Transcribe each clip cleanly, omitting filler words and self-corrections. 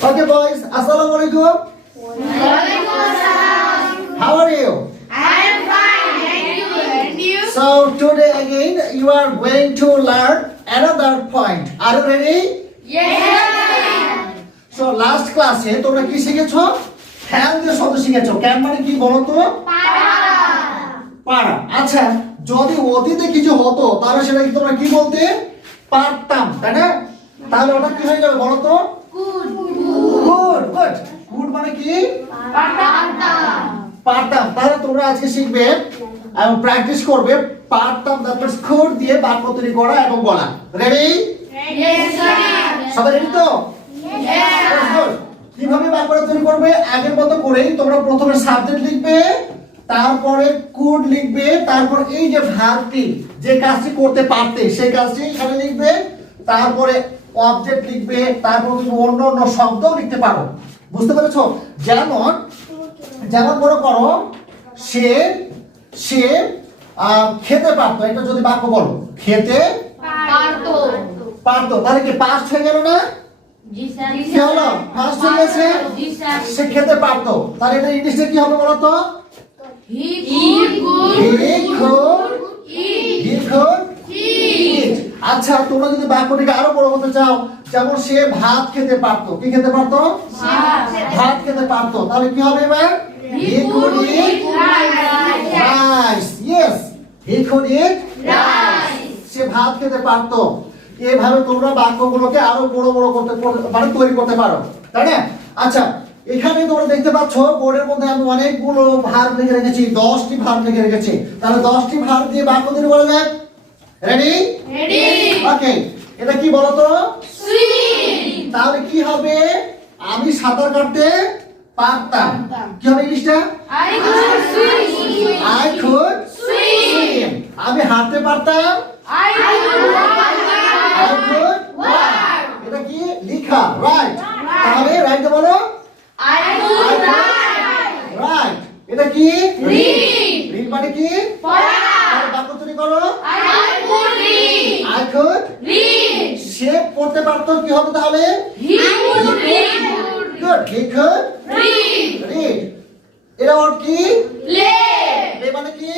Okay, boys. Assalamu alaikum. How are you? I am fine, thank you. And you? So today again you are going to learn another point. Are you ready? Yes. So last class এ তোমরা কি শিখেছো? Fan দিয়ে শব্দ শিখেছো। Can মানে কি বলো তো? পারা। আচ্ছা, যদি অতীতে কিছু হতো তাহলে সেটা কি তোমরা কি বলতে পারতাম, তাই না? তাহলে ওটা কি হয়ে যাবে বলো তো? গুড। গুড মানে কি? পারতাম। তাহলে তোমরা আজকে শিখবে এবং প্র্যাকটিস করবে পারতাম তারপর খুদ দিয়ে বাক্য তৈরি করা এবং বলা। রেডি? Yes, sir. সবাই রেডি তো? Yes. Good. কিভাবে বাক্য তৈরি করবে আগের মতো করেই তোমরা প্রথমে সাবজেক্ট লিখবে, তারপরে কুড লিখবে, তারপর এই যে ভার্বটি যে কাজটি করতে পারতে সেই কাজটি এখানে লিখবে, তারপরে অবজেক্ট লিখবে, তারপর তুমি অন্য অন্য শব্দও লিখতে পারো। বুঝতে পেরেছো? যেমন মনে করো সে খেতে পারতো, এটা যদি বাক্য বলো খেতে পারতো, তাহলে কি পাস্ট হয়ে গেল না? জি স্যার। কি হলো? পাস্ট হয়ে গেছে। জি স্যার। সে খেতে পারতো, তাহলে এটা ইংলিশে কি হবে বলো তো? He could eat. আচ্ছা, তোমরা যদি বাক্যটিকে আরো বড় করতে চাও, যেমন সে ভাত খেতে পারতো, কি খেতে পারতো? ভাত খেতে পারতো, তাহলে কি হবে এবার? He could eat rice. Yes, he could eat rice. সে ভাত খেতে পারতো। এইভাবে তোমরা বাক্যগুলোকে আরো বড় বড় করতে মানে তৈরি করতে পারো, তাই না? আচ্ছা, এখানে তোমরা দেখতে পাচ্ছ বোর্ডের মধ্যে আমি অনেকগুলো ভার্ব লিখে রেখেছি, 10টি ভার্ব লিখে রেখেছি। তাহলে 10টি ভার্ব দিয়ে বাক্য তৈরি করা যাক। রেডি? ওকে, এটা কি বলো তো? তাহলে কি হবে? আমি সাঁতার কাটতে পারতাম। কি হবে ইংলিশটা? I could swim. আমি হাঁটতে পারতাম। I could walk. এটা কি লেখা? রাইট। তাহলে রাইট বলো। রাইট। এটা কি? রিড মানে কি? তাহলে বাক্য তৈরি করো। I could সে পড়তে পারতো, কি হবে তাহলে? Good. He could read. এটা ওর কি? প্লে মানে কি?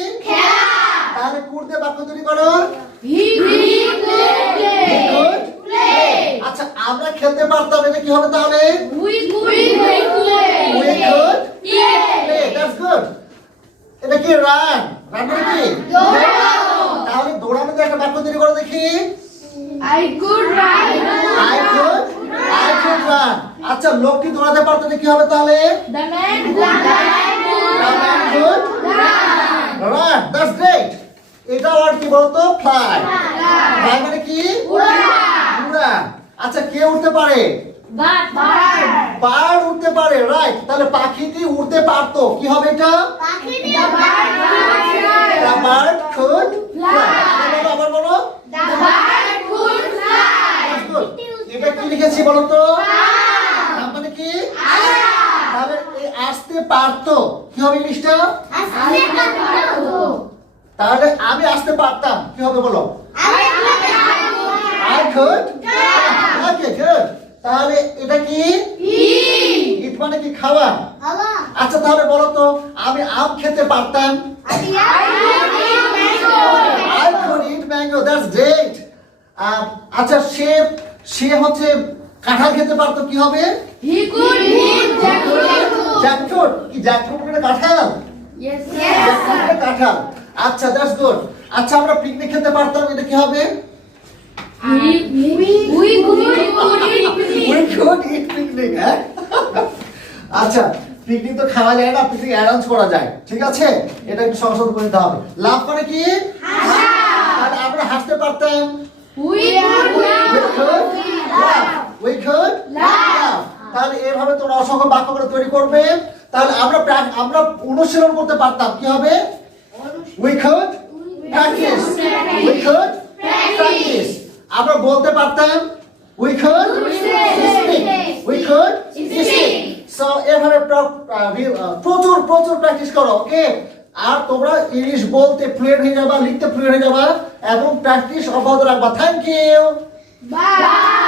তাহলে কুড দিয়ে বাক্য তৈরি করো। He could play. আচ্ছা, আমরা খেলতে পারতাম, এটা কি হবে তাহলে? We could play. That's good. এটা কি? রান মানে কি? তাহলে দৌড়ানো দিয়ে একটা বাক্য তৈরি করো দেখি। I could run. আচ্ছা, লোকটি দৌড়াতে পারতো, এটা কি হবে তাহলে? The man could run. That's great. এটা ওয়ার্ড কি বলতো? ফ্লাই মানে কি? উড়া। আচ্ছা, কে উঠতে পারে? বার্ড উঠতে পারে, রাইট। তাহলে পাখিটি উড়তে পারতো, কি হবে এটা? The bird could fly. আবার বলো। That's good. এটা কি লিখেছি বলো তো? মানে কি? তাহলে আসতে পারতো, কি হবে ইংলিশটা? তাহলে আমি আসতে পারতাম, কি হবে বলো? I could. Okay, good. তাহলে এটা কি? ইট মানে কি? খাওয়া। আচ্ছা, তাহলে বলো তো আমি আম খেতে পারতাম। I could eat mango. That's great. আচ্ছা, সে হচ্ছে কাঁঠাল খেতে পারতো, কি হবে? জ্যাকফ্রুট। কি জ্যাকফ্রুট মানে কাঁঠাল? জ্যাকফ্রুট মানে কাঁঠাল। আচ্ছা, দ্যাটস গুড। আচ্ছা, আমরা পিকনিক খেতে পারতাম, এটা কি হবে? We could eat picnic. হ্যাঁ? আচ্ছা, পিকনিক তো খাওয়া যায় না, পিকনিক অ্যারেঞ্জ করা যায়, ঠিক আছে? এটা একটু সংশোধন করে দিতে হবে। লাভ মানে কি? তাহলে আমরা হাসতে পারতাম। We could laugh. তাহলে এইভাবে তোমরা অসংখ্য বাক্য করে তৈরি করবে। তাহলে আমরা অনুশীলন করতে পারতাম, কি হবে? We could practice. আমরা বলতে পারতাম। We could speak. So এভাবে প্রচুর প্র্যাকটিস করো, ওকে? আর তোমরা ইংলিশ বলতে ফ্লুয়েন্ট হয়ে যাবা, লিখতে ফ্লুয়েন্ট হয়ে যাবা এবং প্র্যাকটিস অব্যাহত রাখবা। Thank you. Bye.